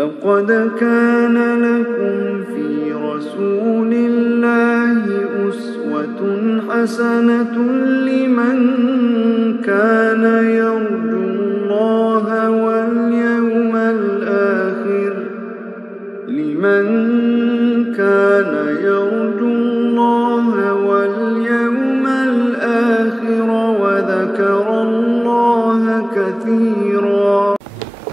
لقد كان لكم في رسول الله أسوة حسنة لمن كان يرجو الله واليوم الآخر وذكر الله كثيرا.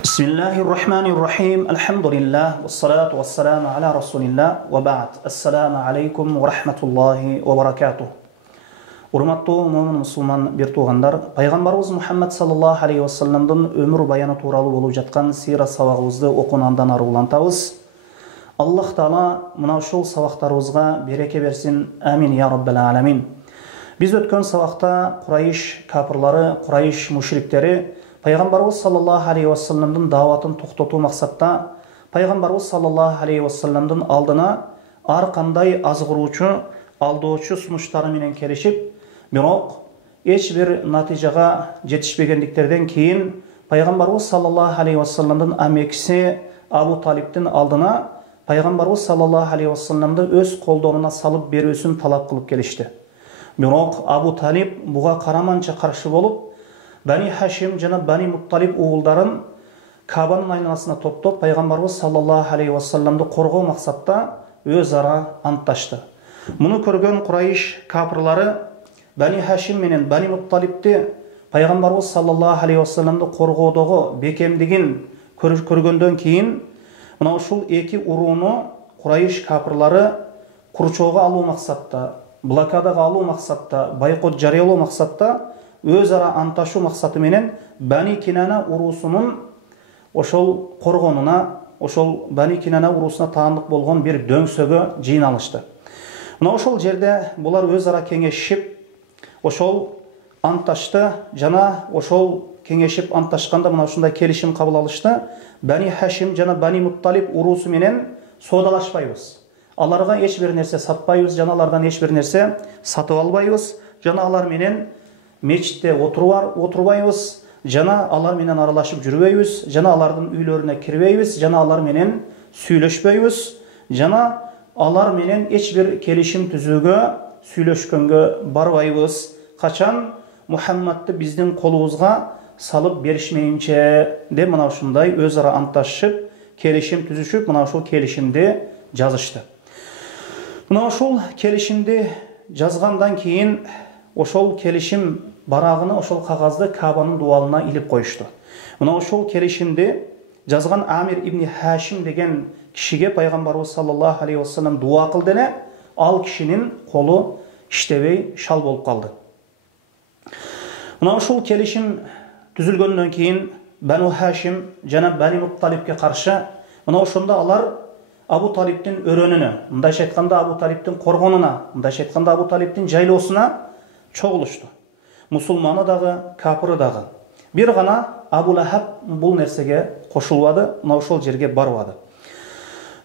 بسم الله الرحمن الرحيم. الحمد لله والصلاة والسلام على رسول الله وبعد. السلام عليكم ورحمة الله وبركاته. Урматтуу момун мусулман бир туугандар, пайгамбарыбыз Мухаммад саллаллаху алейхи ва салламдын өмүр баяны тууралуу болуп жаткан сира сабагыбызды окуунандан ары улантабыз. Аллах Таала мына ушул сабактарыбызга береке берсин. Амин я раббал аламин. Биз өткөн сабакта Курайш капырлары, Курайш мушриктери пайгамбарыбыз саллаллаху алейхи ва салламдын дааватын токтотуу максатта пайгамбарыбыз саллаллаху алейхи ва салламдын алдына ар кандай азгыруучу, алдоочу сунуштары менен келишип, бирок эч бир натыйжага жетишпегендиктерден кийин пайгамбарыбыз саллаллаху алейхи ва салламдын амекиси Абу Талиптин алдына пайгамбарыбыз саллаллаху алейхи ва салламды өз колдонуна салып берүүсүн талап кылып келишти. Бирок Абу Талиб буга караманча каршы болуп, Бани Хашим жана Бани Мутталиб угулдарын Кабанын айланасына топтоп пайгамбарыбыз саллаллаху алейхи ва салламды коргоо максатта өз ара антташты. Муну көргөн Курайш капырлары Бани Хашим менен Бани Мутталибти пайгамбарыбыз саллаллаху алейхи ва салламды коргоодогу бекемдигин көргөндөн кийин мына ушул эки урууну Курайш капырлары курчоого алуу максатта, блокадага алуу максатта, байкот жарыялоо максатта өз ара анташуу максаты менен Бани Кинана уруусунун ошол коргонуна, ошол Бани Кинана уруусуна таандык болгон бир дөңсөгө жыйналышты. Мына ошол жерде булар өз ара кеңешип, ошол анташты жана ошол кеңешип анташканда мына ушундай келишим кабыл алышты. Бани Хашим жана Бани Мутталиб уруусу менен соодалашпайбыз. Аларга эч бир нерсе сатпайбыз, жана алардан эч бир нерсе сатып албайбыз, жана алар менен мечитте отурбайбыз, жана алар менен аралашып жүрбөйбүз, жана алардын үйлөрүнө кирбейбиз, жана алар менен сүйлөшпөйбүз, жана алар менен эч бир келишим түзүүгө, сүйлөшкөнгө барбайбыз. Качан Мухаммадты биздин колубузга салып беришмейинче деп мына ушундай өз ара анташып, келишим түзүшүп, мына ушул келишимди жазышты. Мына ушул келишимди жазгандан кийин ошол келишим барагыны, ошол кагазды Кабанын дуалына илип коюшту. Мына ошол келишимди жазган Амир ибн Хашим деген кишиге пайгамбарыбыз саллаллаху алейхи ва саллам дуа кылды эле, ал кишинин колу иштебей шал болуп калды. Мына ушул келишим түзүлгөндөн кийин Бану Хашим жана Бани Мутталибке каршы мына ошондо алар Абу Талиптин өрөнүнө, мындайча айтканда Абу Талиптин коргонуна, мындайча айтканда Абу Талиптин жайлоосуна чогулушту. Мусулманы дагы, капыры дагы. Бир гана Абу Лахаб бул нерсеге кошулбады, мына ошол жерге барбады.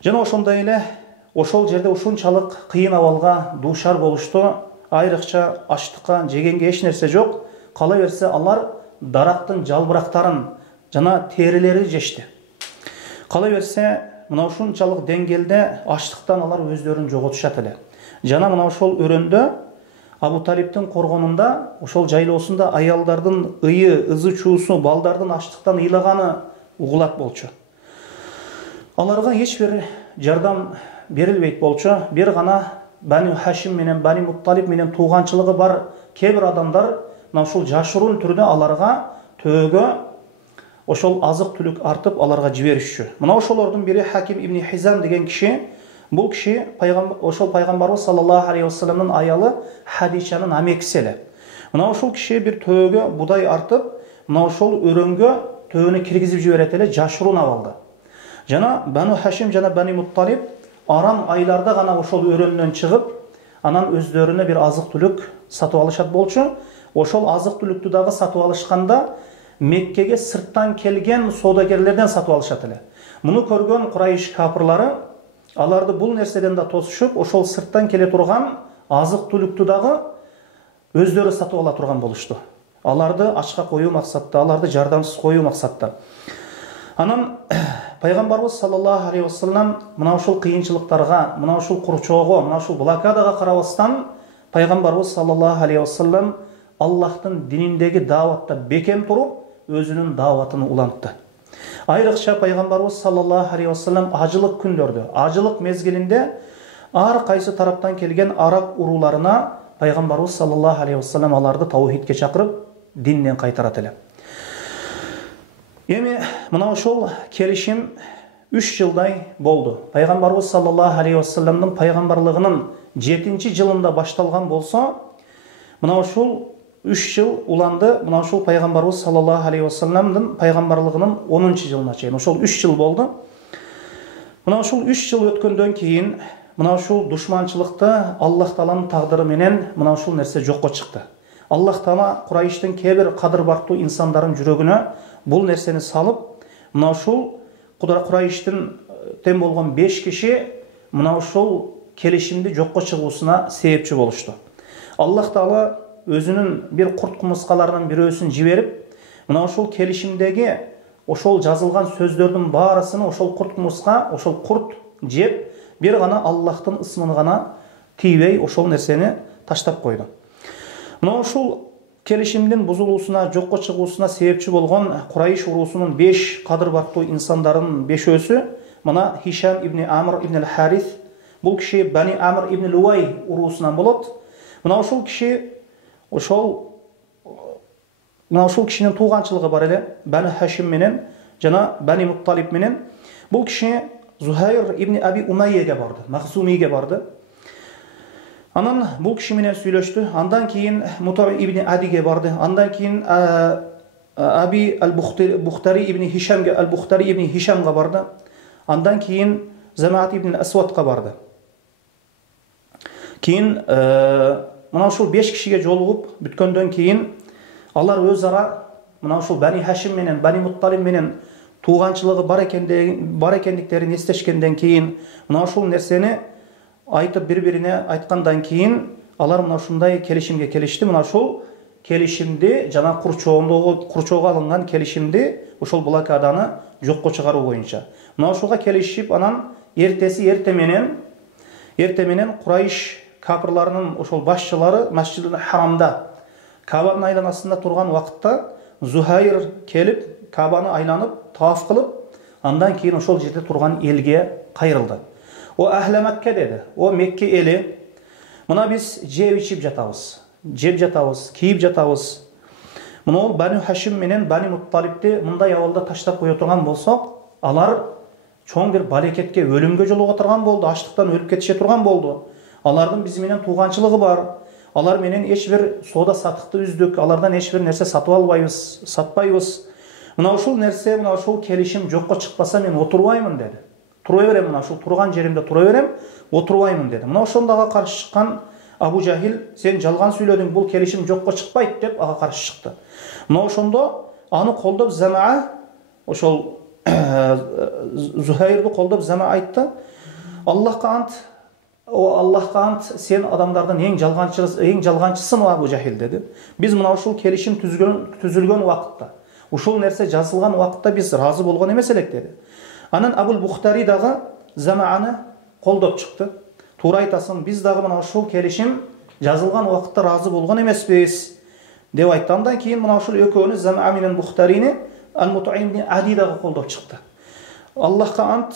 Жана ошондой эле ошол жерде ушунчалык кыйын абалга дуушар болушту. Айрыкча ачлыкка, жегенге эч нерсе жок. Кала берсе алар дарактын жалбырактарын жана терилери жешти. Кала берсе мына ушунчалык деңгээлде ачлыктан алар өздөрүн жоготушат эле. Жана мына ошол өрөндө Абу Талиптин коргонунда, ошол жайлоосунда аялдардын ыйы, ызы чуусу, балдардын ачлыктан ыйлаганы угулат болчу. Аларга эч бир жардам берилбейт болчу. Бир гана Бани Хашим менен Бани Мутталиб менен тууганчылыгы бар кээ бир адамдар мына ушул жашыруун түрдө аларга төөгө ошол азык түлүк артып аларга жиберишчү. Мына ошолордун бири Хаким ибн Хизам деген киши. Бул киши ошол пайгамбарыбыз саллаллаху алейхи ва салламдын аялы Хадичанын амекиси эле. Мына ошол киши бир төөгө будай артып, мына ошол өрөнгө төөнү киргизип жиберет эле жашыруун абалда. Жана Бану Хашим жана Бани Мутталиб арам айларда гана ошол өрөндөн чыгып, анан өздөрүнө бир азык түлүк сатып алышат болчу. Ошол азык түлүктү дагы сатып алышканда Меккеге сырттан келген соодагерлерден сатып алышат эле. Муну көргөн Курайш капырлары аларды бул нерседен да тосушуп, ошол сырттан келе турган азык түлүктү дагы өздөрү сатып ала турган болушту. Аларды ачка коюу максатта, аларды жардамсыз коюу максатта. Анан пайгамбарыбыз саллаллаху алейхи вассалам мына ушул кыйынчылыктарга, мына ушул курчоого, мына ушул блокадага карабастан пайгамбарыбыз саллаллаху алейхи вассалам Аллахтын дининдеги дааватта бекем туруп, өзүнүн дааватын улантты. Айрыкча пайгамбарыбыз саллаллаху алейхи вассалам ажылык күндөрдө, ажылык мезгилинде ар кайсы тараптан келген араб урууларына пайгамбарыбыз саллаллаху алейхи вассалам аларды таухидке чакырып, динден кайтарат эле. Эми мына ошол келишим 3 жылдай болду. Пайгамбарыбыз саллаллаху алейхи вассаламдын пайгамбарлыгынын 7-жылында башталган болсо, мына ошол 3 жыл уланды. Мына ошол пайгамбарыбыз саллаллаху алейхи вассаламдын пайгамбарлыгынын 10-жылына чейин ошол 3 жыл болду. Мына ошол 3 жыл өткөндөн кийин мына ушул душманчылыкты Аллах Тааланын тагдыры менен мына ушул нерсе жокко чыкты. Аллах Таала Курайштын кээ бир кадыр бактуу инсандардын жүрөгүнө бул нерсени салып, мына ушул Курайштын тем болгон 5 киши мына ушул келишимди жокко чыгуусуна себепчи болушту. Аллах Таала өзүнүн бир курт кумурскаларынын бирөөсүн жиберип, мына ушул келишимдеги ошол жазылган сөздөрдүн баарысын ошол курт кумурска, ошол курт жеп, бир гана Аллахтын ысмын гана тийбей ошол нерсени таштап койду. Мына ушул келишимдин бузулуусуна, жокко чыгуусуна себепчи болгон Курайш уруусунун 5 кадыр бактуу инсандарынын 5-өсү, мына Хишам ибн Амр ибн Харис, бул киши Бани Амр ибн Луай уруусунан болот. Мына ушул киши мына ушул кишинин тууганчылыгы бар эле, Бани Хашим менен жана Бани Мутталиб менен. Бул киши Зухайр ибн Аби Умайяга барды, Махзумиге барды. Анан бул киши менен сүйлөштү. Андан кийин Мутаи ибн Адиге барды. Андан кийин Аби ал-Бухтари ибн Хишамга, ал-Бухтари ибн Хишамга барды. Андан кийин Замаат ибн Асвадка барды. Кийин мына ушул 5 кишиге жолугуп бүткөндөн кийин алар өз ара мына ушул Бани Хашим менен Бани Мутталиб менен тууганчылыгы бар экендиктерин эстешкенден кийин мына ушул нерсени айтып бири-бирине айткандан кийин алар мына ушундай келишимге келишти. Мына ушул келишимди жана курчоого алынган келишимди ушул блокаданы жокко чыгаруу боюнча мына ушуга келишип, анан эрте менен Курайш капырларынын ошол башчылары Масжидул Харамда Кабанын айланасында турган убакытта Зухайр келип Кабаны айланып, таaf кылып, андан кийин ошол жерде турган элге кайрылды. О Ахле Мекке деди. О Мекке эли, мына биз жеп ичип жатабыз, кийип жатабыз. Мына ол Бани Хашим менен Бани Мутталибди мындай абалда таштап кое турган болсок, алар чоң бир балекетке, өлүмгө жолуга турган болду, ачлыктан өлүп кетише турган болду. Алардын биз менен тууганчылыгы бар. Алар менен эч бир соода сатыкты үздүк, алардан эч бир нерсе сатып албайбыз, сатпайбыз. Мына ушул нерсе, мына ушул келишим жокко чыкпаса мен отурбаймын деди. Тура берем, мына ушул турган жеримде тура берем, отурбаймын деди. Мына ошондага каршы чыккан Абу Жахил, сен жалган сүйлөдүң, бул келишим жокко чыкпайт деп ага каршы чыкты. Мына ошондо аны колдоп Замаа, ошол Зухайрды колдоп Замаа айтты. Аллахка ант, сен адамдардын эң жалганчысы Абу Жахил деди. Биз мына ушул келишим түзүлгөн убакытта, ушул нерсе жазылган убакытта биз разы болгон эмес элек деди. Анан Абул Бухтари дагы Замааны колдоп чыкты. Туура айтасың, биз дагы мына ушул келишим жазылган убакытта разы болгон эмеспиз деп айтты. Андан кийин мына ушул экөөнү Замаа менен Бухтарини Ал-Мутаим ибн Ади дагы колдоп чыкты. Аллахка ант,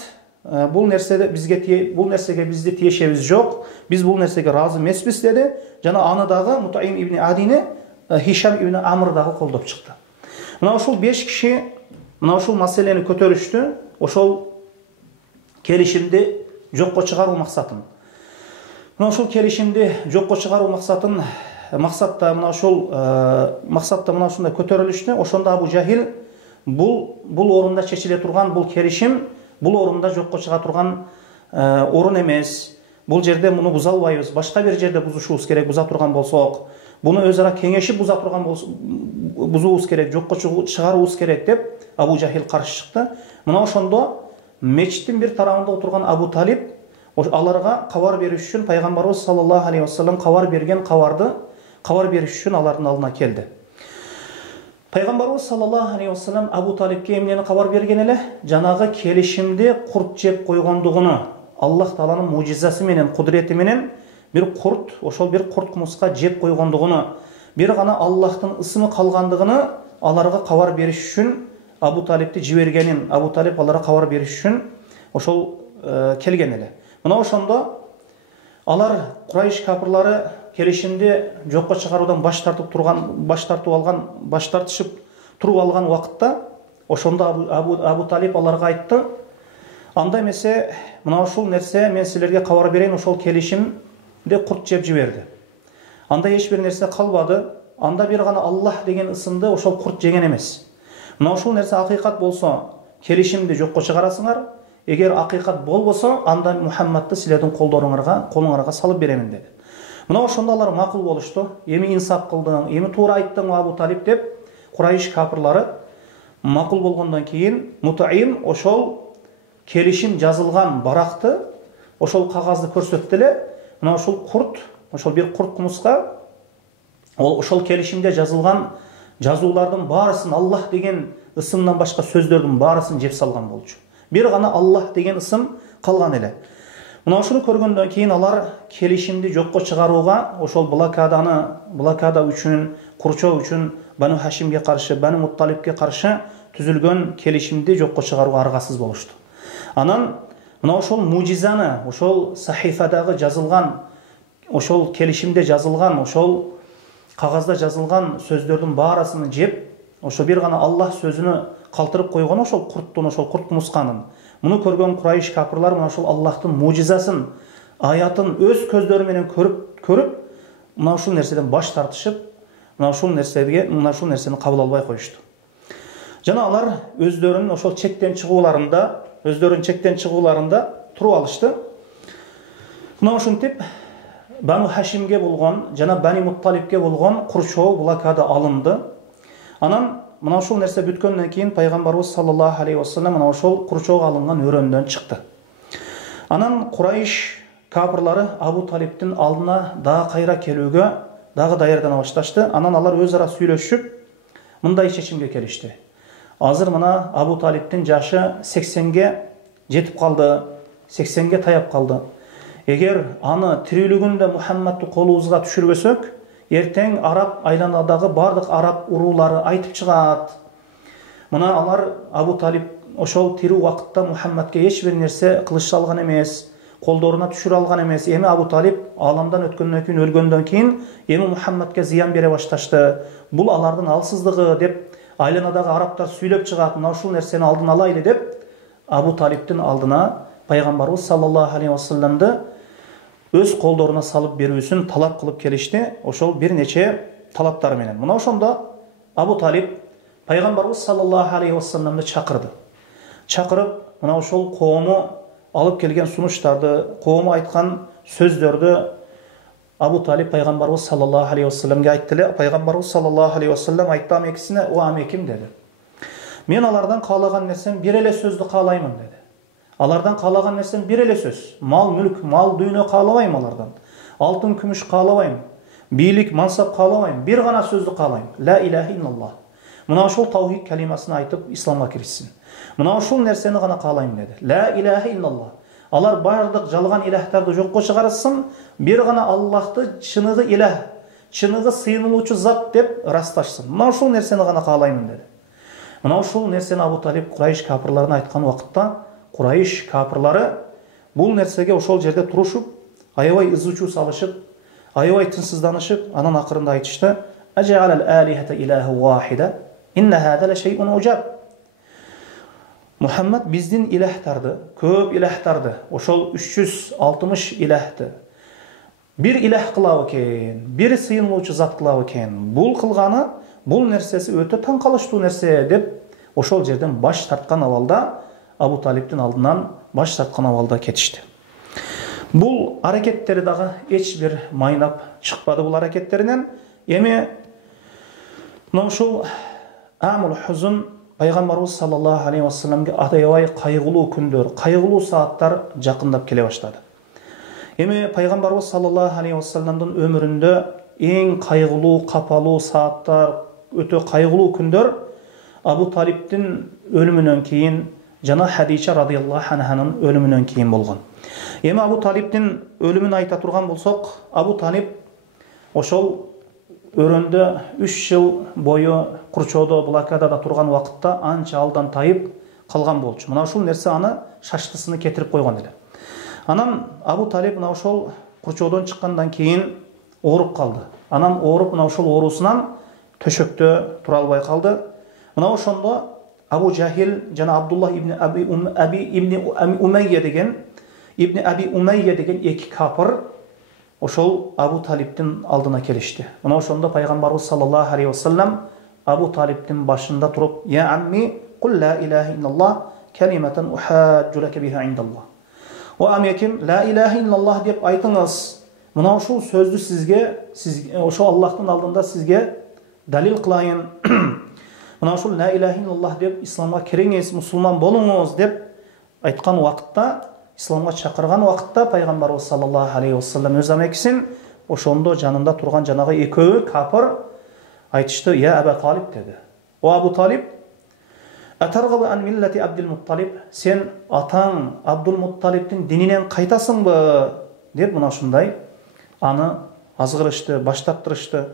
бул нерсеге бизди тиешебиз жок, биз бул нерсеге разы эмеспиз деди. Жана аны дагы Мутаим ибн Адини Хишам ибн Амр дагы колдоп чыкты. Мына ушул 5 киши мына ушул маселени көтөрүштү. Ошол келишимди жокко чыгаруу максатын. Мына ушул келишимди жокко чыгаруу максатта мына ушундай көтөрүлүштү. Ошондо Абу Жахил бул орунда чечиле турган бул келишим бул орунда жокко чыга турган орун эмес. Бул жерде муну буза албайбыз. Башка бир жерде бузушубуз керек, буза турган болсок. Буну өз ара кеңешип бузуубуз керек, жокко чыгаруубуз керек деп Абу Жахил каршы чыкты. Мына ошондо мечиттин бир тарабында отурган Абу Талиб аларга кабар бериш үчүн пайгамбарыбыз саллаллаху алейхи вассалам кабар берген кабар бериш үчүн алардын алдына келди. Пайғамбарыбыз саллаллаху алейхи вассалам Абу Талибке эмнени кабар берген эле? Жанагы келишимде курт жеп койгондугуну, Аллах Тааланын мужизасы менен, кудурети менен бир курт, ошол бир курт кумуска жеп койгондугуну, бир гана Аллахтын ысымы калгандыгыны аларга кабар бериш үчүн Абу Талибти жибергенин, Абу Талиб аларга кабар бериш үчүн ошол келген эле. Мына ошондо алар Курайш капырлары келишимди жокко чыгаруудан баш тартып тартышып туруп алган убакытта ошондо Абу Талиб аларга айтты: андай эмесе, мына ушул нерсе мен силерге кабар берейин, ошол келишимди курт жеп жиберди. Анда эч бир нерсе калбады. Анда бир гана Аллах деген ысымды ошол курт жеген эмес. Мына ушул нерсе акыйкат болсо, келишимди жокко чыгарасыңар. Эгер акыйкат болбосо, анда Мухаммадты силердин колуңарга салып беремин деди. Мына ошондо алар макул болушту. Эми инсап кылдың, эми туура айттың Абу Талиб деп Курайш капырлары макул болгондон кийин Мутаим ошол келишим жазылган баракты, ошол кагазды көрсөттү эле. Мына ошол курт, ошол бир курт кумуска ошол келишимде жазылган жазуулардын баарысын, Аллах деген ысымдан башка сөздөрдүн баарысын жеп салган болчу. Бир гана Аллах деген ысым калган эле. Мына ошону көргөндөн кийин алар келишимди жокко чыгарууга, ошол блокада үчүн, курчоо үчүн Бану Хашимге каршы, Бану Мутталибке каршы түзүлгөн келишимди жокко чыгарууга аргасыз болушту. Анан мына ошол мужизаны, ошол сахифадагы жазылган, ошол келишимде жазылган, ошол кагазда жазылган сөздөрдүн баарысын жеп, ошо бир гана Аллах сөзүнө калтырып койгон ошол курттун, ошол курт кумусканын. Муну көргөн Курайш капырлар мына ошол Аллахтын мужизасын, аятын өз көздөрү менен көрүп, мына ушул нерседен баш тартышып, мына ушул нерсени кабыл албай коюшту. Жана алар өздөрүнүн ошол чектен чыгууларында туруп алышты. Мына ушинтип Бану Хашимге болгон жана Бани Мутталибке болгон курчоо блокада алынды. Анан мына ушул нерсе бүткөндөн кийин пайгамбарыбыз саллаллаху алейхи вассалам мына ошол курчоого алынган өрөөндөн чыкты. Анан Курайш капырлары Абу Талибтин алдына дагы кайра келүүгө дагы даярдана башташты. Анан алар өз ара сүйлөшүп мындай чечимге келишти. Азыр мына Абу Талибтин жашы 80ге жетип калды, 80ге таяп калды. Эгер аны тирүүлүгүндө Мухаммадты колубузга түшүрбөсөк, эртең араб айланадагы бардык араб уруулары айтып чыгат. Мына алар Абу Талиб ошол тирүү убакытта Мухаммадке эч бир нерсе кылыша алган эмес, колдоруна түшүрө алган эмес. Эми Абу Талиб ааламдан өткөндөн кийин, өлгөндөн кийин эми Мухаммадке зыян бере башташты. Бул алардын алсыздыгы деп айланадагы арабтар сүйлөп чыгат. Мына ушул нерсени алдын алайлы деп Абу Талибтин алдына пайгамбарыбыз саллаллаху алейхи вассаламды өз колдоруна салып берүүсүн талап кылып келишти. Ошол бир нече талаптары менен. Мына ошондо Абу Талиб пайгамбарыбыз саллаллаху алейхи вассаламды чакырды. Чакырып, мына ошол коому алып келген сунуштарды, коому айткан сөздөрдү Абу Талиб пайгамбарыбыз саллаллаху алейхи вассаламга айтты эле. Пайгамбарыбыз саллаллаху алейхи вассалам айтты амекисине: "О амеким" деди. "Мен алардан каалаган нерсем бир эле сөздү каалаймын" деди. Алардан каалаган нерсем бир эле сөз. Мал, мүлк, мал, дүйнө каалабайм алардан. Алтын, күмүш каалабайм. Бийлик, мансап каалабайм. Бир гана сөздү каалайм. Ла илаха илlalloh. Мына ошол таухид калимасын айтып исламга киришсин. Мына ошол нерсени гана каалайм деди. Ла илаха илlalloh. Алар бардык жалган илахтарды жокко чыгарсын, бир гана Аллахты чыныгы илах, чыныгы сыйынылуучу зат деп ырасташсын. Мына ошол нерсени гана каалайм деди. Мына ошол нерсени Абу Талиб Курайш капырларына айткан убакытта Курайш капырлары бул нерсеге ошол жерде турушуп, аябай ызычуу салышып, аябай тынчсызданышып, анан акырында айтышты: "Ажалал алихата илаху вахида, инна хада ла шейун уджаб." Мухаммад биздин илахтарды, көп илахтарды, ошол 360 илахты бир илах кылабы экен, бир сыйынылуучу зат кылабы экен. Бул кылганы, бул нерсеси өтө таң калыштуу нерсе деп ошол жерден баш тарткан абалда Абу Талибтин алдынан баш тарткан абалда кетишти. Бул аракеттери дагы эч бир майнап чыкпады бул аракеттеринен. Эми мына ушул Амул Хузун пайгамбарыбыз саллаллаху алейхи вассаламга аябай кайгылуу күндөр, кайгылуу сааттар жакындап келе баштады. Эми пайгамбарыбыз саллаллаху алейхи вассаламдын өмүрүндө эң кайгылуу, капалуу сааттар, өтө кайгылуу күндөр Абу Талиптин өлүмүнөн кийин жана Хадича радыйаллаху анханын өлүмүнөн кийин болгон. Эми Абу Талиптин өлүмүн айта турган болсок, Абу Талип ошол өрөндө 3 жыл бою Курчоодо блокадада турган убакытта анча алдан тайып калган болчу. Мына ушул нерсе аны шаштысыны кетирип койгон эле. Анан Абу Талип мына ошол Курчоодон чыккандан кийин ооруп калды. Анан ооруп мына ошол оорусунан төшөктө тура албай калды. Мына ошондо Абу Жахил жана Абдуллах ибн Умайя деген эки капыр ошол Абу Талиптин алдына келишти. Мына ошондо пайгамбарыбыз саллаллаху алейхи вассалам Абу Талиптин башында туруп: "Я амми, кул ла илаха иллаллах калиматан ухаджу лака биха индаллах." О амеким, ла илаха иллаллах деп айтыңыз. Мына ушул сөздү сизге ошо Аллахтын алдында сизге далил кылайын. Мына ушул ла илаха иллаллах деп исламга кириңиз, мусулман болуңуз деп айткан убакытта, исламга чакырган убакытта пайгамбарыбыз саллаллаху алейхи вассалам өз амекисин ошондо жанында турган жанагы экөө капыр айтышты: "Я Аба Талиб" деди. "О Абу Талиб, атаргабы ан миллати Абдул Мутталиб, сен атаң Абдул Мутталибтин дининен кайтасыңбы?" деп мына ушундай аны азгырышты, баштаттырышты.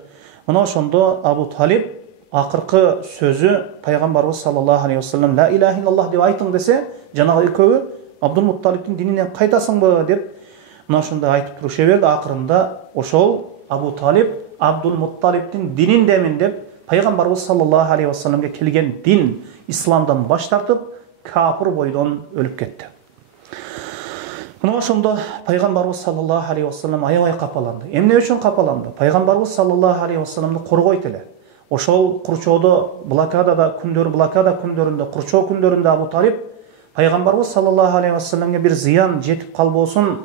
Мына ошондо Абу Талиб акыркы сөзү пайгамбарыбыз саллаллаху алейхи вассалам ла илаха иллаллах деп айтың десе, жанагы экөө Абдул Мутталибтин дининен кайтасыңбы деп мына ошондой айтып туруша берди. Акырында ошол Абу Талиб Абдул Мутталибтин дининдемин деп пайгамбарыбыз саллаллаху алейхи вассаламга келген дин исламдан баш тартып, капыр бойдон өлүп кетти. Мына ошондо пайгамбарыбыз саллаллаху алейхи вассалам аябай капаланды. Эмне үчүн капаланды? Пайгамбарыбыз саллаллаху алейхи вассаламды коргойт эле. Ошол Курчоодо блокада күндөрүндө, Курчоо күндөрүндө Абу Талиб пайгамбарыбыз саллаллаху алейхи вассаламга бир зыян жетип калбосун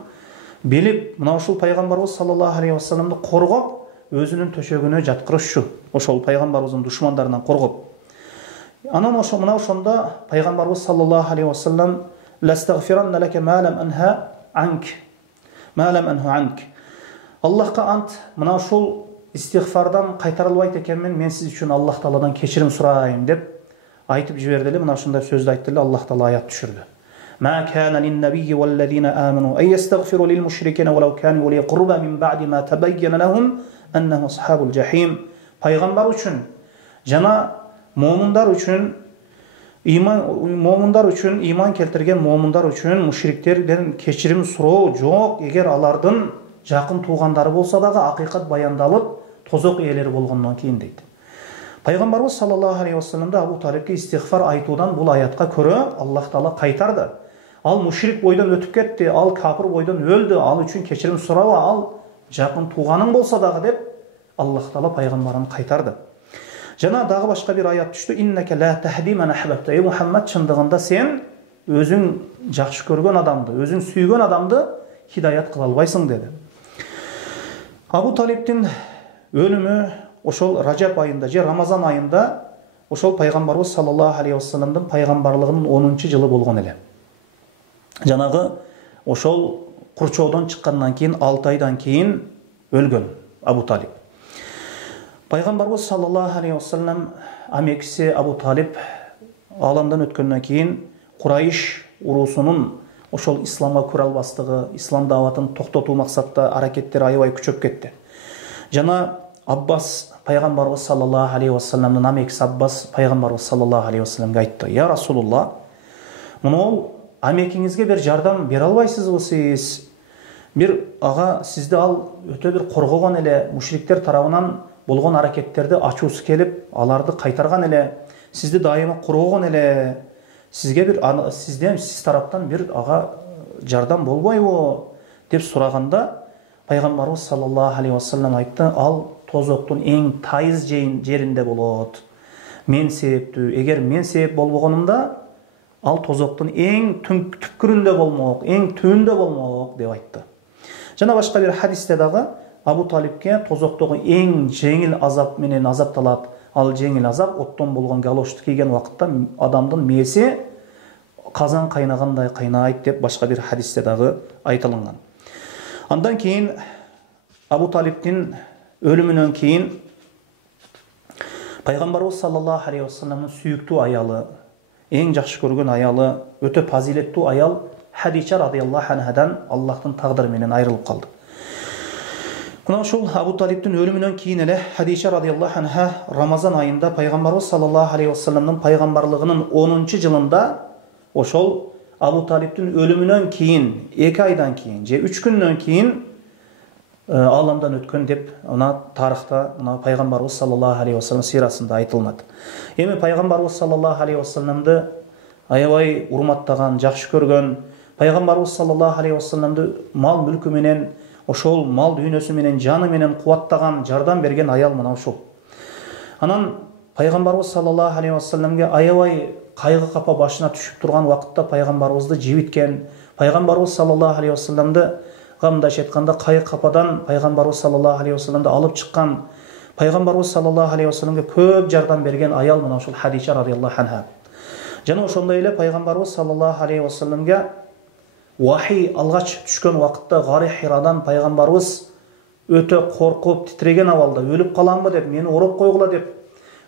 билип, мына ушул пайгамбарыбыз саллаллаху алейхи вассаламды коргоп, өзүнүн төшөгүнө жаткырышчу. Ошол пайгамбарыбыздын душмандарынан коргоп. Анан мына ошондо пайгамбарыбыз саллаллаху алейхи вассалам ластагфиранна лака ма лам анху анк. Аллахка ант, мына ушул истигфардан кайтарылбайт экенмин, мен сиз үчүн Аллах Тааладан кечирим сурайм деп айтып жиберди эле. Мына ушундай сөздү айтты эле. Аллах Таала аят түшүрдү. Ма кана лин-набийи вал-лазина аману ай ястагфиру лил-мушрикина валау кану ули курба мин ба'ди ма табайяна лахум аннаху асхабул жахим. Пайгамбар үчүн жана момундар үчүн иман келтирген момундар үчүн мушриктерден кечирим суроо жок, эгер алардын жакын туугандары болсо дагы акыйкат баяндалып тозок ээлери болгондон кийин дейт. Пайгамбарыбыз саллаллаху алейхи вассаламда Абу Талибке истигфар айтуудан бул аятка көрө Аллах Таала кайтарды. Ал мушрик бойдон өтүп кетти, ал капыр бойдон өлдү, ал үчүн кечирим сураба, ал жакын тууганың болсо дагы деп Аллах Таала пайгамбарын кайтарды. Жана дагы башка бир аят түштү: "Иннака ла тахди ман ахбабта". Ey Мухаммад, чындыгында сен өзүң жакшы көргөн адамды, өзүң сүйгөн адамды хидаят кыла албайсың деди. Абу Талиптин өлүмү ошол Ражаб айында же Рамазан айында ошол пайгамбарыбыз саллаллаху алейхи вассаламдын пайгамбарлыгынын 10-чы жылы болгон эле. Жанагы ошол Курчоодон чыккандан кийин 6 айдан кийин өлгөн Абу Талиб. Пайгамбарыбыз саллаллаху алейхи вассалам амекиси Абу Талиб аламдан өткөндөн кийин Курайш урусунун ошол исламга кире албастыгы, ислам дааватын токтотуу максатта аракеттери аябай күчөп кетти. Жана Аббас пайгамбарыбыз саллаллаху алейхи вассаламдын амекиси Аббас пайгамбарыбыз саллаллаху алейхи вассаламга айтты: "Я Расулулла, мунул амекиңизге бир жардам бере албайсызбы сиз? Бир ага сизди ал өтө бир коргогон эле, мушриктер тарабынан болгон аракеттерди ачуусу келип, аларды кайтарган эле, сизди дайыма коргогон эле. Сизге бир сиз тараптан бир ага жардам болбойбу?" деп сураганда пайгамбарыбыз саллаллаху алейхи вассалам айтты: "Ал тозоктун эң тайыз жеринде болот. Мен себептүү. Эгер мен себеп болбогонумда, ал тозоктун эң түпкүрүндө болмок, эң түбүндө болмок" деп айтты. Жана башка бир хадисте дагы Абу Талибке тозоктогу эң жеңил азап менен азапталат. Ал жеңил азап оттон болгон галошты кийген убакытта адамдын мээси казан кайнагандай кайнайт деп башка бир хадисте дагы айтылган. Андан кийин Абу Талибтин өлүмүнөн кийин Пайғамбарыбыз саллаллаху алейхи вассаламның сүйікті аялы, ең жақсы көрген аялы, өте фазилетті аял Хадича радиаллаху анхадан Аллахтың тағдырыменен айырылып қалды. Мына ошол Абу Талибтің өлімінен кейін эле Хадича радиаллаху анха Рамазан айында Пайғамбарыбыз саллаллаху алейхи вассаламның пайғамбарлығының 10-чы жылында ошол Абу Талибтің өлімінен кейін 2 айдан кейін же 3 күннен кейін аламдан өткен деп тарихта Пайғамбарыбыз саллаллаху алейхи вассалам сирасында айтылмады. Эми Пайғамбарыбыз саллаллаху алейхи вассаламды аябай урматтаган, жакшы көргөн, Пайғамбарыбыз саллаллаху алейхи вассаламды мал мүлкү менен, ошол мал дүйнөсү менен, жаны менен кубаттаган, жардам берген аял мына ошол. Анан Пайғамбарыбыз саллаллаху алейхи вассаламга аябай кайгы капа башына түшүп турган вакытта Пайғамбарыбызды жибиткен, Пайғамбарыбыз саллаллаху алейхи вассаламды мындайча айтканда кайгы кападан Пайғамбарыбыз саллаллаху алейхи вассаламды алып чыккан, Пайғамбарыбыз саллаллаху алейхи вассаламга көп жардам берген аял мына ошол Хадича радиаллаху анха. Жана ошондой эле Пайғамбарыбыз саллаллаху алейхи вассаламга вахий алгач түшкөн вакытта Гари Хирадан Пайғамбарыбыз өтө коркуп, титреген абалда өлүп каламбы деп, мени ороп койгула деп,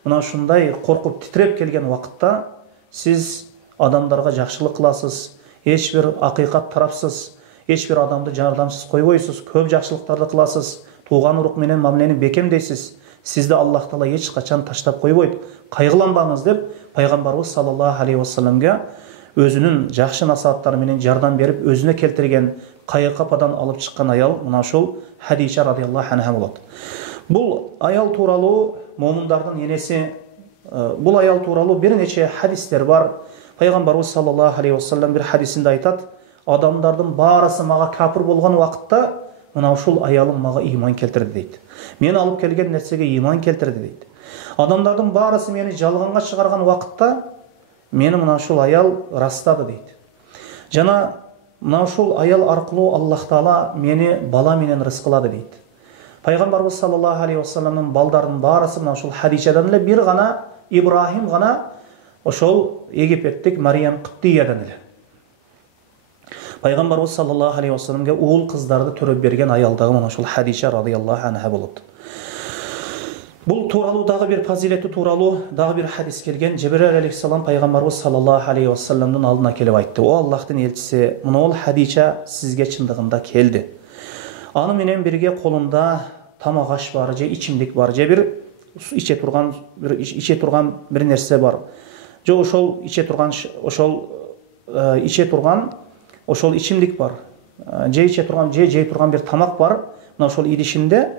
мына ушундай коркуп, титреп келген вакытта сиз адамдарга жакшылык кыласыз, эч бир акыйкат тарапсыз, эч бир адамды жардамсыз койбойсуз, көп жакшылыктарды кыласыз, тууган урук менен мамилени бекемдейсиз, сизди Аллах Таала эч качан таштап койбойт, кайгыланбаңыз деп Пайғамбарыбыз саллаллаху алейхи вассаламга өзүнүн жакшы насааттары менен жардам берип, өзүнө келтирген, кайгы кападан алып чыккан аял мына ошол Хадича радиаллаху анха болот. Бул аял тууралуу момундардын энеси, бул аял тууралуу бир нече хадистер бар. Пайғамбарыбыз саллаллаху алейхи вассалам бир хадисинде айтат: адамдардын баарысы мага капыр болгон вакытта мына ушул аялым мага ыйман келтирди дейт. Мен алып келген нерсеге ыйман келтирди дейт. Адамдардын баарысы мени жалганга чыгарган вакытта мени мына ушул аял растады дейт. Жана мына ушул аял аркылуу Аллах Таала мени бала менен рызкылады дейт. Пайғамбарыбыз саллаллаху алейхи вассаламдын балдарынын баарысы мына ушул Хадичадан эле, бир гана Ибрахим гана ошол Египеттик Мариям Кыптиядан эле. Пайғамбарыбыз саллаллаху алейхи вассаламга уул кыздарды төрөп берген аял дагы мына ошол Хадича радиаллаху анха болот. Бул тууралуу дагы бир фазилети тууралуу дагы бир хадис келген. Жебраил алейхиссалам Пайғамбарыбыз саллаллаху алейхи вассаламдын алдына келип айтты: "О Аллахтын элчиси, мына Хадича сизге чындыгында келди. Аны менен бирге колунда тамак аш бар, же ичимдик бар, же бир иче турган бир нерсе бар. Же ошол иче турган ошол ичимдик бар. Же иче турган, же жей турган бир тамак бар. Мына ошол идишинде.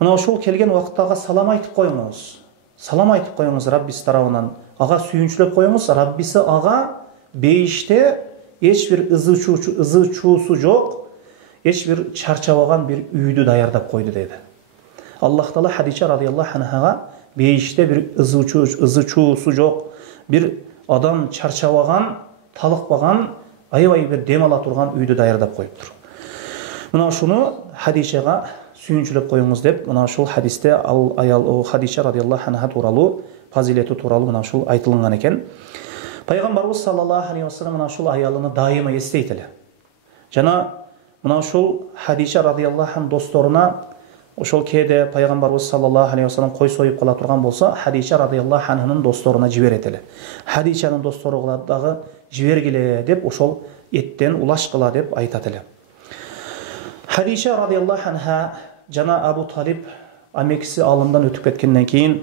Мына ошол келген вакыттагы салам айтып коюңуз. Салам айтып коюңуз Раббис тарабынан. Ага сүйүнчүлөп коюңуз. Раббиси ага бейиште эч бир ызы чуусу жок, эч бир чарчабаган бир үйдү даярдап койду" деди. Аллах Таала Хадича радиаллаху анхага бейиште бир ызы чуусу жок, бир адам чарчабаган, талыкпаган, аябай бир дем ала турган үйдү даярдап коюптур. Мына ушуну Хадичага сүйүнчүлөп коюңуз деп, мына ушул хадисте ал аял Хадича радиаллаху анха тууралуу, фазилети тууралуу мына ушул айтылган экен. Пайгамбарыбыз саллаллаху алейхи вассалам мына ушул аялыны дайыма эстейт эле. Жана мына ушул Хадича радиаллаху анха досторуна ошол кээде Пайгамбарыбыз саллаллаху алейхи вассалам кой союп кала турган болсо, Хадича радиаллаху анханын досторуна жиберет эле. Хадичанын досторуна дагы жибергиле деп, ошол эттен улашкыла деп айтат эле. Хадича радиаллаху анха жана Абу Талиб амекиси алымдан өтүп кеткенден кийин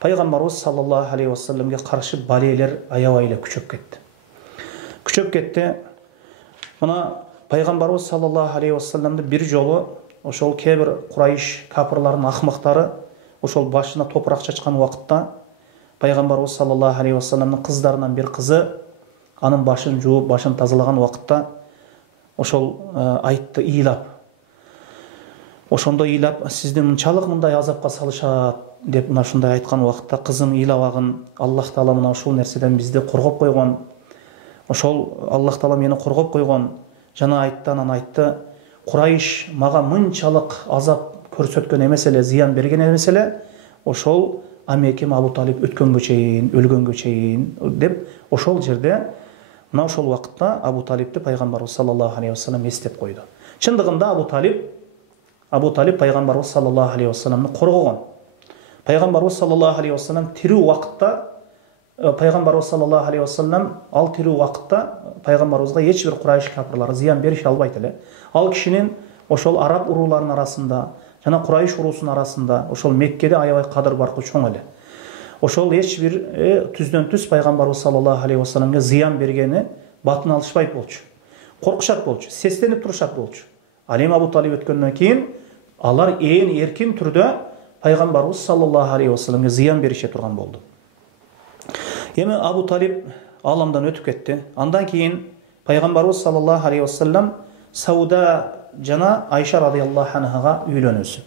Пайгамбарыбыз саллаллаху алейхи вассаламга каршы балелер аябай эле күчөп кетти. Мына Пайгамбарыбыз саллаллаху алейхи вассаламды бир жолу ошол кебир Курайш капырларынын ахмактары ошол башына топурак чачкан вакытта Пайгамбарыбыз саллаллаху алейхи вассаламдын кыздарынан бир кызы анын башын жууп, башын тазалаган вакытта ошол айтты ыйлап. Ошондо ыйлап, сизди мынчалык мындай азапка салышат деп мына ушундай айткан вакытта кызым ыйлабагын, Аллах Таала мына ушул нерседен бизди коргоп койгон. Ошол Аллах Таала мени коргоп койгон. Жана айтты, Курайш мага мынчалык азап көрсөткөн эмес эле, зыян берген эмес эле, ошол амекем Абу Талиб өткөнгө чейин, өлгөнгө чейин деп ошол жерде мына ошол вакытта Абу Талибти Пайгамбарыбыз саллаллаху алейхи вассалам эстеп койду. Чындыгында Абу Талиб Пайгамбарыбыз саллаллаху алейхи вассаламны коргогон. Пайғамбарымыз саллаллаху алейхи уассалам тірі уақытта Пайғамбарымыз саллаллаху алейхи уассалам ал тірі уақытта пайғамбарымызға ешбір Құрайш кәпірлері зиян беріше албайды эле. Ал кишинин ошол араб урууларынын арасында жана Құрайш уруусунун арасында ошол Меккеде аябай кадыр баркы чоң эле. Ошол ешбир түздөн түз пайгамбарыбыз саллаллаху алейхи вассаламга зыян бергени батын алышпайт болчу. Коркушат болчу, сестенип турушат болчу. Ал эми Абу Талиб өткөндөн кийин алар ээн эркин түрдө пайгамбарыбыз саллаллаху алейхи вассаламга зыян берише турган болду. Эми Абу Талиб аламдан өтүп кетти. Андан кийин пайгамбарыбыз саллаллаху алейхи вассалам Сауда жана Айша радиаллаху анхага үйлөнөсү.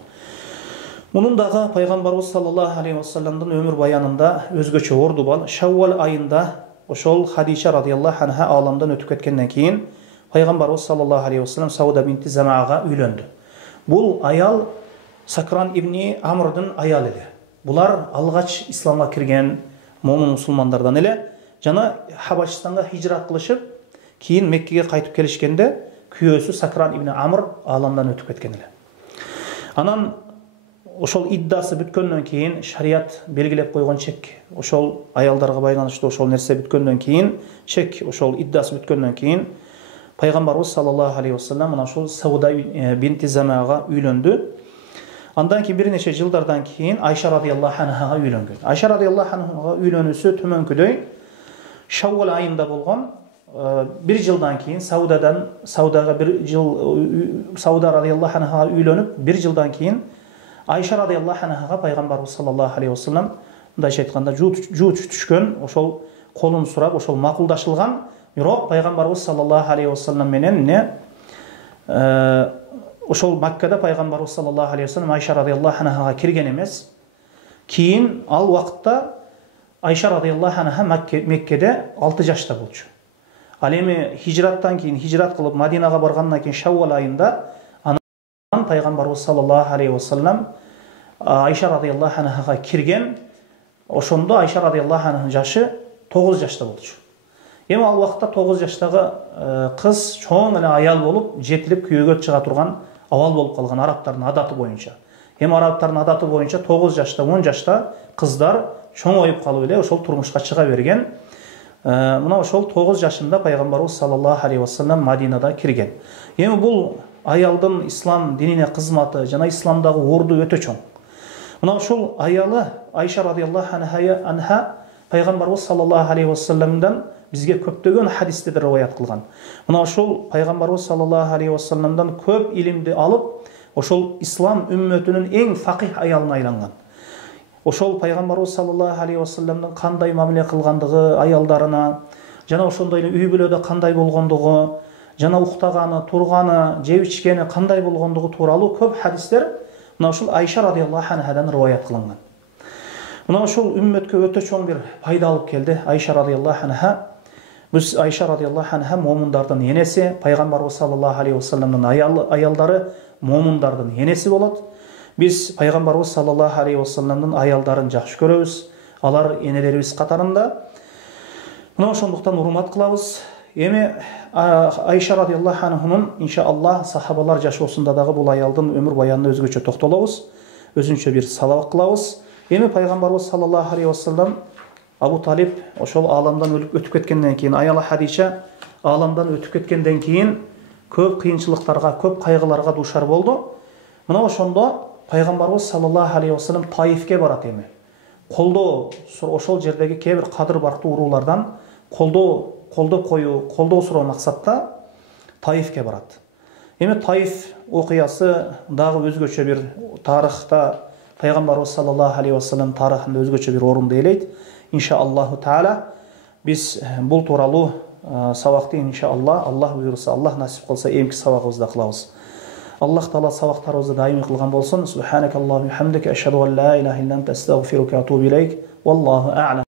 Мунун дагы пайгамбарыбыз саллаллаху алейхи вассаламдын өмүр баянында өзгөчө орду бар. Шаввал айында ошол Хадиша радиаллаху анха аламдан өтүп кеткенден кийин пайгамбарыбыз саллаллаху алейхи вассалам Сауда бинти Замаага үйлөндү. Бул аял Сакран ибни Амрдын аялы эле. Булар алгач исламга кирген момун мусулмандардан эле жана Хабашистанга хижрат кылышып, кийин Меккеге кайтып келишкенде күйөөсү Сакран ибни Амр аламдан өтүп кеткен эле. Анан ошол иддасы бүткөндөн кийин шарият белгилеп койгон чек, ошол аялдарга байланыштуу ошол нерсе бүткөндөн кийин, чек ошол иддасы бүткөндөн кийин пайгамбарыбыз саллаллаху алейхи вассалам мына ошол Сауда бинти Замаага үйлөндү. Андан кийин бир нече жылдардан кийин Айша радиаллаху анхага үйлөнгөн. Айша радиаллаху анхага үйлөнүүсү төмөнкүдөй Шаввал айында болгон. Bir жылдан кийин Саудага bir жыл Сауда радиаллаху анхага үйлөнүп, bir жылдан кийин Айша радиаллаху анхага пайгамбарыбыз саллаллаху алейхи вассалам мындайча айтканда жуут түшкөн, ошол колун сурап, ошол макулдашылган. Бирок пайгамбарыбыз саллаллаху алейхи вассалам менен ошол Маккада пайгамбарыбыз саллаллаху алейхи вассалам Айша радиаллаху анхага кирген эмес. Кийин ал убакытта Айша радиаллаху анха Меккеде 6 жашта болчу. Ал эми хижраттан кийин хижрат кылып Мадинага баргандан кийин Шаввал айында анан пайгамбарыбыз саллаллаху алейхи вассалам Айша радиаллаху анхага кирген. Ошондо Айша радиаллаху анханын жашы 9 жашта болчу. Эми ал убакытта 9 жаштагы кыз чоң эле аял болуп, жетилип күйөөгө чыга турган абал болуп калган арабтардын адаты боюнча. Эми арабтардын адаты боюнча 9 жашта, 10 жашта кыздар чоңоюп калып эле ошол турмушка чыга берген. Мына ошол 9 жашында пайгамбарыбыз саллаллаху алейхи вассалам Мадинада кирген. Эми бул аялдын ислам динине кызматы жана исламдагы орду өтө чоң. Мына ошол аялы Айша радиаллаху анха пайгамбарыбыз саллаллаху алейхи вассаламдан бизге көптөгөн хадистерди риваят кылган. Мына ошол пайгамбарыбыз саллаллаху алейхи вассаламдан көп илимди алып, ошол ислам үммөтүнүн эң факих аялына айланган. Ошол пайгамбарыбыз саллаллаху алейхи вассаламдын кандай мамиле кылгандыгы аялдарына, жана ошондой эле үй бүлөдө кандай болгондугу, жана уктаганы, турганы, жеп ичкени кандай болгондугу тууралуу көп хадистер мына ошол Айша радиаллаху анхадан риваят кылынган. Мына ошол үммөткө өтө чоң бир пайда алып келди Айша радиаллаху анха. Biz Ayşe radıyallahu anha mu'minlardan yenesi, Peygamberimiz sallallahu aleyhi ve sellem'in ayaldары mu'minlardan yenesi болады. Biz Peygamberimiz sallallahu aleyhi ve sellem'in ayaldарын жақсы көрөбүз. Алар энелерибиз катарында. Мына ошондуктан урмат кылабыз. Эми Айша радıyallahu anhунун иншааллах сахабалар жашоосунда дагы бул аялдын өмүр баянына өзгөчө токтолобуз. Өзүнчө бир сабак кылабыз. Эми Peygamberimiz sallallahu aleyhi ve sellem Abu Talib ошол аламдан өтүп кеткенден кийин, аялы Хадиша аламдан өтүп кеткенден кийин көп кыйынчылыктарга, көп кайгыларга душар болду. Мына ошондо пайгамбарыбыз саллаллаху алейхи вассалам Таифке барат эми. Колдоо ошол жердеги кээ бир кадыр барктуу уруулардан колдоп коюу, колдоо суроо максатта Таифке барат. Эми Таиф окуясы дагы өзгөчө бир тарыхта пайгамбарыбыз саллаллаху алейхи вассалам тарыхында өзгөчө бир орунду ээлейт. İnşaallahu Teala biz bul tuuralu sabakta inşallah Allah buyursa Allah nasip kılsa emki sabakımızda kılavuz. Allah Teala sabaklarımızda daimi kılgan bolsun. Subhanakallahumma hamdike eşhedü en la ilahe illa ente estağfiruke ve etûbü ileyk. Vallahu a'lem.